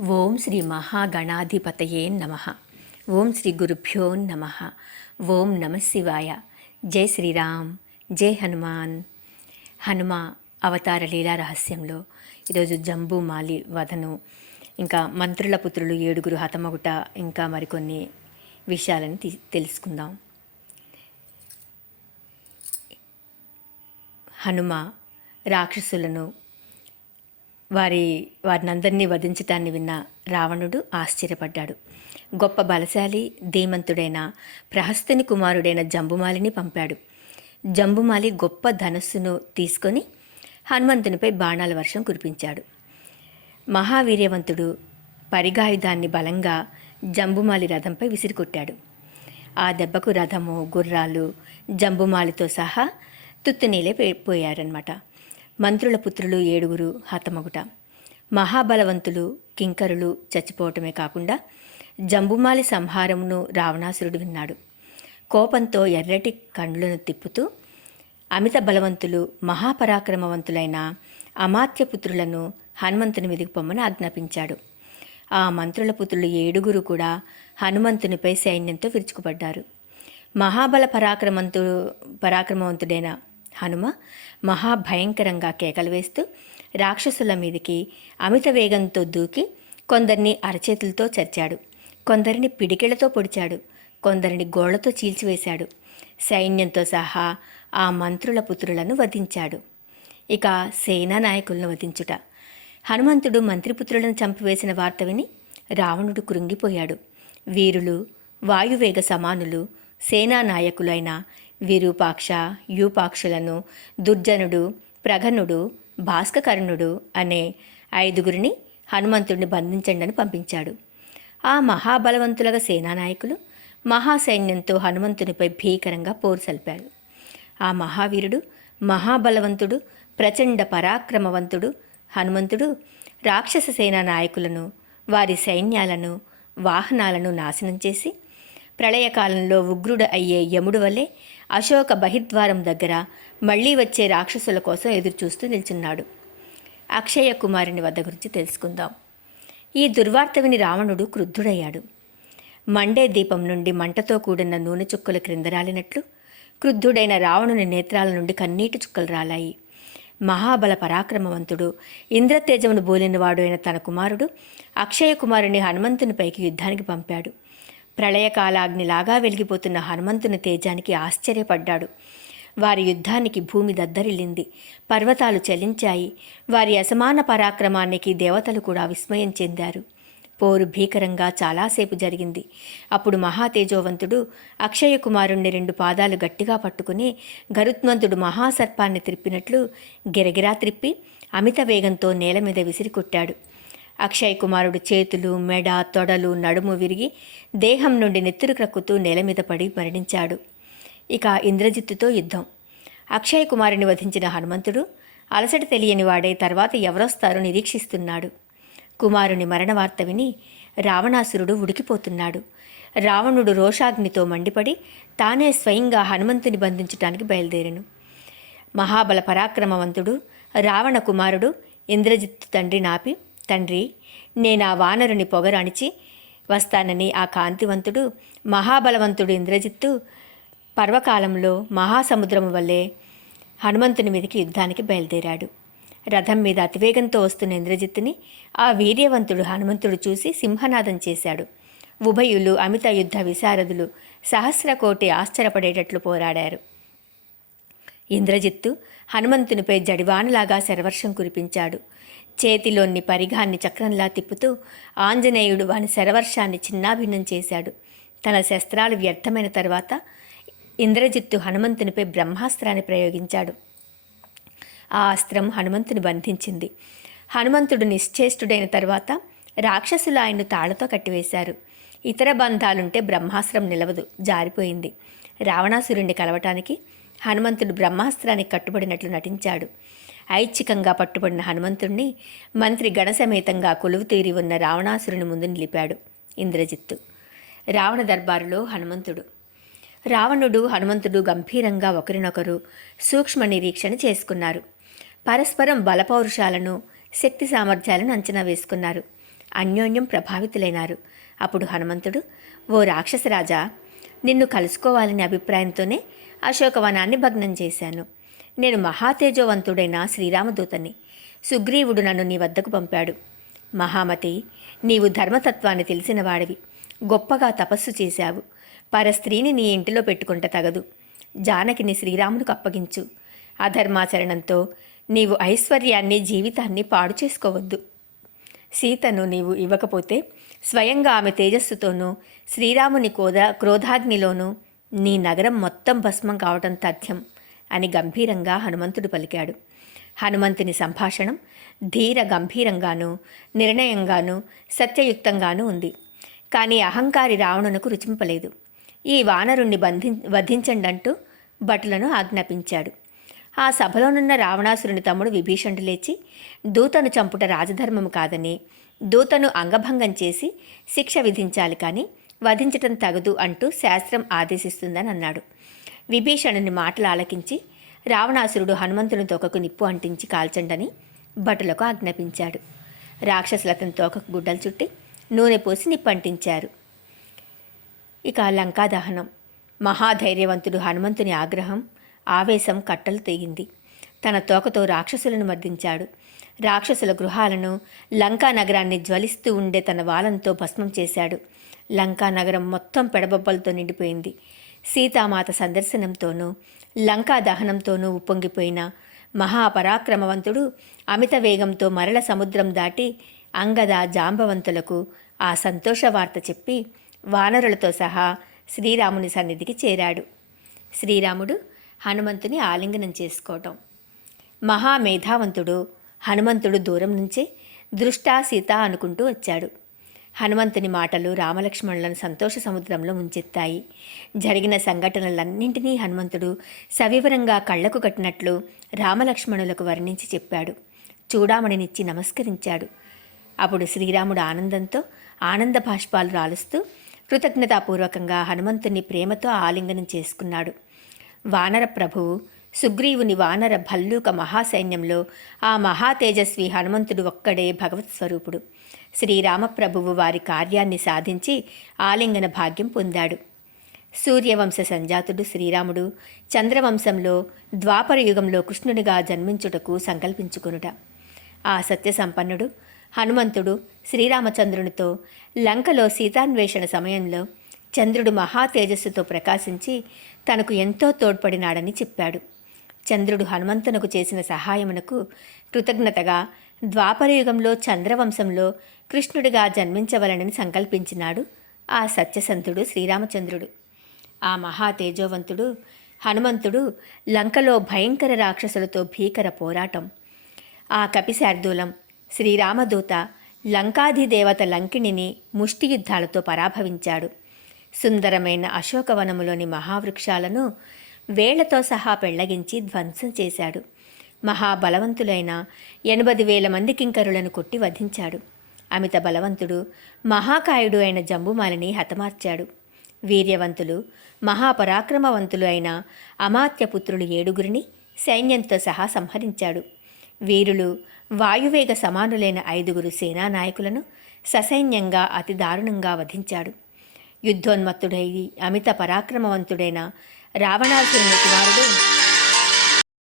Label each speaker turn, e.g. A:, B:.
A: ఓం శ్రీ మహాగణాధిపతయే నమ. ఓం శ్రీ గురుభ్యో నమ. ఓం నమ శివాయ. జై శ్రీరామ్. జై హనుమాన్. హనుమ అవతార లీలా రహస్యంలో ఈరోజు జంబు మాలి వధను ఇంకా మంత్రుల పుత్రులు ఏడుగురు హతమగుట ఇంకా మరికొన్ని విషయాలను తెలుసుకుందాం. హనుమ రాక్షసులను వారి వారినందరినీ వధించటాన్ని విన్న రావణుడు ఆశ్చర్యపడ్డాడు. గొప్ప బలశాలి ధీమంతుడైన ప్రహస్తుని కుమారుడైన జంబుమాలిని పంపాడు. జంబుమాలి గొప్ప ధనస్సును తీసుకొని హనుమంతునిపై బాణాల వర్షం కురిపించాడు. మహావీర్యవంతుడు పరిగాయుధాన్ని బలంగా జంబుమాలి రథంపై విసిరికొట్టాడు. ఆ దెబ్బకు రథము గుర్రాలు జంబుమాలితో సహా తుత్తునీలే పోయారనమాట మంత్రుల పుత్రులు ఏడుగురు హతమగుట. మహాబలవంతులు కింకరులు చచ్చిపోవటమే కాకుండా జంబుమాలి సంహారమును రావణాసురుడు విన్నాడు. కోపంతో ఎర్రటి కండ్లను తిప్పుతూ అమిత బలవంతులు మహాపరాక్రమవంతులైన అమాత్యపుత్రులను హనుమంతుని మీదకి పొమ్మని ఆజ్ఞాపించాడు. ఆ మంత్రుల పుత్రులు ఏడుగురు కూడా హనుమంతునిపై సైన్యంతో విరుచుకుపడ్డారు. మహాబల పరాక్రమంతు పరాక్రమవంతుడైన హనుమ మహాభయంకరంగా కేకలు వేస్తూ రాక్షసుల మీదికి అమిత వేగంతో దూకి కొందరిని అరచేతులతో చర్చాడు. కొందరిని పిడికిళ్ళతో పొడిచాడు. కొందరిని గోళ్ళతో చీల్చివేశాడు. సైన్యంతో సహా ఆ మంత్రుల పుత్రులను వధించాడు. ఇక సేనా నాయకులను వధించుట. హనుమంతుడు మంత్రిపుత్రులను చంపివేసిన వార్త విని రావణుడు కృంగిపోయాడు. వీరులు వాయువేగ సమానులు సేనా నాయకులైన విరూపాక్ష యూపాక్షులను దుర్జనుడు ప్రఘనుడు భాస్కకర్ణుడు అనే ఐదుగురిని హనుమంతుడిని బంధించండి అని పంపించాడు. ఆ మహాబలవంతులుగా సేనానాయకులు మహాసైన్యంతో హనుమంతునిపై భీకరంగా పోరు సల్పారు. ఆ మహావీరుడు మహాబలవంతుడు ప్రచండ పరాక్రమవంతుడు హనుమంతుడు రాక్షస సేనా నాయకులను వారి సైన్యాలను వాహనాలను నాశనం చేసి ప్రళయకాలంలో ఉగ్రుడు అయ్యే యముడు వలె అశోక బహిర్ద్వారం దగ్గర మళ్ళీ వచ్చే రాక్షసుల కోసం ఎదురుచూస్తూ నిల్చున్నాడు. అక్షయ కుమారుని వద్ద గురించి తెలుసుకుందాం. ఈ దుర్వార్త విని రావణుడు క్రుద్ధుడయ్యాడు. మండే దీపం నుండి మంటతో కూడిన నూనె చుక్కలు క్రింద రాలినట్లు క్రుద్ధుడైన రావణుని నేత్రాల నుండి కన్నీటి చుక్కలు రాలాయి. మహాబల పరాక్రమవంతుడు ఇంద్రతేజమును బోలినవాడు అయిన తన కుమారుడు అక్షయ కుమారుని హనుమంతునిపైకి యుద్ధానికి పంపాడు. ప్రళయకాలాగ్నిలాగా వెలిగిపోతున్న హనుమంతుని తేజానికి ఆశ్చర్యపడ్డాడు. వారి యుద్ధానికి భూమి దద్దరిల్లింది. పర్వతాలు చలించాయి. వారి అసమాన పరాక్రమానికి దేవతలు కూడా విస్మయం చెందారు. పోరు భీకరంగా చాలాసేపు జరిగింది. అప్పుడు మహాతేజోవంతుడు అక్షయ కుమారుణ్ణి రెండు పాదాలు గట్టిగా పట్టుకుని గరుత్మంతుడు మహాసర్పాన్ని త్రిప్పినట్లు గిరగిరా త్రిప్పి అమిత వేగంతో నేల మీద విసిరికొట్టాడు అక్షయ్ కుమారుడు చేతులు మెడ తొడలు నడుము విరిగి దేహం నుండి నెత్తురు క్రక్కుతూ నేల మీద పడి మరణించాడు. ఇక ఇంద్రజిత్తుతో యుద్ధం. అక్షయ్ కుమారుని వధించిన హనుమంతుడు అలసట తెలియని వాడే తర్వాత ఎవరొస్తారో నిరీక్షిస్తున్నాడు. కుమారుని మరణ వార్త విని రావణాసురుడు ఉడికిపోతున్నాడు. రావణుడు రోషాగ్నితో మండిపడి తానే స్వయంగా హనుమంతుని బంధించటానికి బయలుదేరాను. మహాబల పరాక్రమవంతుడు రావణ కుమారుడు ఇంద్రజిత్తు తండ్రి నాపి తండ్రి నేను ఆ వానరుని పొగరాణిచి వస్తానని ఆ కాంతివంతుడు మహాబలవంతుడు ఇంద్రజిత్తు పర్వకాలంలో మహాసముద్రము వల్లే హనుమంతుని మీదకి యుద్ధానికి బయలుదేరాడు. రథం మీద అతివేగంతో వస్తున్న ఇంద్రజిత్తుని ఆ వీర్యవంతుడు హనుమంతుడు చూసి సింహనాదం చేశాడు. ఉభయులు అమిత యుద్ధ విశారదులు సహస్రకోటి ఆశ్చర్యపడేటట్లు పోరాడారు. ఇంద్రజిత్తు హనుమంతునిపై జడివానలాగా శరవర్షం కురిపించాడు. చేతిలోని పరిఘాన్ని చక్రంలా తిప్పుతూ ఆంజనేయుడు వాని శరవర్షాన్ని చిన్నాభిన్నం చేశాడు. తన శస్త్రాలు వ్యర్థమైన తర్వాత ఇంద్రజిత్తు హనుమంతునిపై బ్రహ్మాస్త్రాన్ని ప్రయోగించాడు. ఆ అస్త్రం హనుమంతుని బంధించింది. హనుమంతుడు నిశ్చేష్టుడైన తర్వాత రాక్షసులు ఆయన్ను తాళ్ళతో కట్టివేశారు. ఇతర బంధాలుంటే బ్రహ్మాస్త్రం నిలవదు జారిపోయింది. రావణాసురుణ్ణి కలవటానికి హనుమంతుడు బ్రహ్మాస్త్రానికి కట్టుబడినట్లు నటించాడు. ఐచ్ఛికంగా పట్టుబడిన హనుమంతుణ్ణి మంత్రి గణసమేతంగా కొలువు తీరి ఉన్న రావణాసురుని ముందు నిలిపాడు ఇంద్రజిత్తు. రావణ దర్బారులో హనుమంతుడు. రావణుడు హనుమంతుడు గంభీరంగా ఒకరినొకరు సూక్ష్మ నిరీక్షణ చేసుకున్నారు. పరస్పరం బలపౌరుషాలను శక్తి సామర్థ్యాలను అంచనా వేసుకున్నారు. అన్యోన్యం ప్రభావితులైనారు. అప్పుడు హనుమంతుడు ఓ రాక్షసరాజా నిన్ను కలుసుకోవాలనే అభిప్రాయంతోనే అశోకవనాన్ని భగ్నం చేశాను. నేను మహాతేజోవంతుడైన శ్రీరామదూతని. సుగ్రీవుడు నన్ను నీ వద్దకు పంపాడు. మహామతి నీవు ధర్మతత్వాన్ని తెలిసిన వాడివి గొప్పగా తపస్సు చేశావు. పరస్త్రీని నీ ఇంటిలో పెట్టుకుంట తగదు. జానకిని శ్రీరామునికి అప్పగించు. అధర్మాచరణంతో నీవు ఐశ్వర్యాన్ని జీవితాన్ని పాడు చేసుకోవద్దు. సీతను నీవు ఇవ్వకపోతే స్వయంగా ఆమె తేజస్సుతోనూ శ్రీరాముని క్రోధ క్రోధాగ్నిలోనూ నీ నగరం మొత్తం భస్మం కావటం తథ్యం అని గంభీరంగా హనుమంతుడు పలికాడు. హనుమంతుని సంభాషణం ధీర గంభీరంగానూ నిర్ణయంగానూ సత్యయుక్తంగానూ ఉంది. కానీ అహంకారి రావణునకు రుచింపలేదు. ఈ వానరుణ్ణి బంధి వధించండంటూ భటులను ఆజ్ఞాపించాడు. ఆ సభలోనున్న రావణాసురుని తమ్ముడు విభీషణుడు లేచి దూతను చంపుట రాజధర్మము కాదని దూతను అంగభంగం చేసి శిక్ష విధించాలి కానీ వధించటం తగదు అంటూ శాస్త్రం ఆదేశిస్తుందని అన్నాడు. విభీషణుని మాటలు ఆలకించి రావణాసురుడు హనుమంతుని తోకకు నిప్పు అంటించి కాల్చండని భటులకు ఆజ్ఞాపించాడు. రాక్షసులు అతని తోకకు గుడ్డలు చుట్టి నూనె పోసి నిప్పు అంటించారు. ఇక లంకా దహనం మహాధైర్యవంతుడు హనుమంతుని ఆగ్రహం ఆవేశం కట్టలు తెగింది. తన తోకతో రాక్షసులను మర్దించాడు. రాక్షసుల గృహాలను లంకా నగరాన్ని జ్వలిస్తూ ఉండే తన వాలంతో భస్మం చేశాడు. లంకా నగరం మొత్తం పెడబొబ్బలతో నిండిపోయింది. సీతామాత సందర్శనంతోనూ లంకా దహనంతోనూ ఉప్పొంగిపోయిన మహాపరాక్రమవంతుడు అమిత వేగంతో మరల సముద్రం దాటి అంగద జాంబవంతులకు ఆ సంతోష వార్త చెప్పి వానరులతో సహా శ్రీరాముని సన్నిధికి చేరాడు. శ్రీరాముడు హనుమంతుని ఆలింగనం చేసుకోవటం. మహామేధావంతుడు హనుమంతుడు దూరం నుంచే దృష్టా సీత అనుకుంటూ వచ్చాడు. హనుమంతుని మాటలు రామలక్ష్మణులను సంతోష సముద్రంలో ముంచెత్తాయి. జరిగిన సంఘటనలన్నింటినీ హనుమంతుడు సవివరంగా కళ్ళకు కట్టినట్లు రామలక్ష్మణులకు వర్ణించి చెప్పాడు. చూడామణినిచ్చి నమస్కరించాడు. అప్పుడు శ్రీరాముడు ఆనందంతో ఆనంద భాష్పాలు రాలుస్తూ కృతజ్ఞతాపూర్వకంగా హనుమంతుని ప్రేమతో ఆలింగనం చేసుకున్నాడు. వానర ప్రభువు సుగ్రీవుని వానర భల్లూక మహాసైన్యంలో ఆ మహాతేజస్వి హనుమంతుడు ఒక్కడే భగవత్ స్వరూపుడు శ్రీరామప్రభువు వారి కార్యాన్ని సాధించి ఆలింగన భాగ్యం పొందాడు. సూర్యవంశ సంజాతుడు శ్రీరాముడు చంద్రవంశంలో ద్వాపర యుగంలో కృష్ణునిగా జన్మించుటకు సంకల్పించుకొనుట. ఆ సత్యసంపన్నుడు హనుమంతుడు శ్రీరామచంద్రునితో లంకలో సీతాన్వేషణ సమయంలో చంద్రుడు మహా తేజస్సుతో ప్రకాశించి తనకు ఎంతో తోడ్పడినాడని చెప్పాడు. చంద్రుడు హనుమంతునకు చేసిన సహాయమునకు కృతజ్ఞతగా ద్వాపరయుగంలో చంద్రవంశంలో కృష్ణుడిగా జన్మించవలనని సంకల్పించినాడు ఆ సత్యసంతుడు శ్రీరామచంద్రుడు. ఆ మహా తేజోవంతుడు హనుమంతుడు లంకలో భయంకర రాక్షసులతో భీకర పోరాటం. ఆ కపిశార్దూలం శ్రీరామదూత లంకాధిదేవత లంకిణిని ముష్టి యుద్ధాలతో పరాభవించాడు. సుందరమైన అశోకవనములోని మహావృక్షాలను వేళ్ళతో సహా పెళ్ళగించి ధ్వంసం చేశాడు. మహాబలవంతులైన ఎనభై వేల మంది కింకరులను కొట్టి వధించాడు. అమిత బలవంతుడు మహాకాయుడు అయిన జంబుమాలిని హతమార్చాడు. వీర్యవంతులు మహాపరాక్రమవంతులు అయిన అమాత్యపుత్రులు ఏడుగురిని సైన్యంతో సహా సంహరించాడు. వీరులు వాయువేగ సమానులైన ఐదుగురు సేనానాయకులను ససైన్యంగా అతి దారుణంగా వధించాడు. యుద్ధోన్మత్తుడై అమిత పరాక్రమవంతుడైన రావణాసురుని కుమారుడు